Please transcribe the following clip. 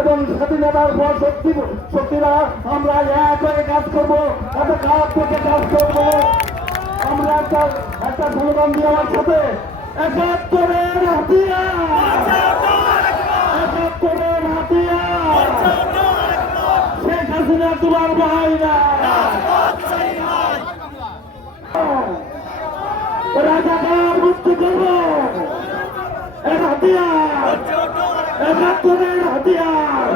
এবং সাথে নেবার পর সত্যি সত্যিরা আমরা এক হয়ে কাজ করব এত খারাপ থেকে কাজ করব আমরা একটা একটা স্লোগান দিয়ে আমার সাথে একাত্তরের হাতিয়ার। না তোমার ভাই না। রাজাকার মুক্তি করব এর হাতিয়ার। এর হাতিয়ার।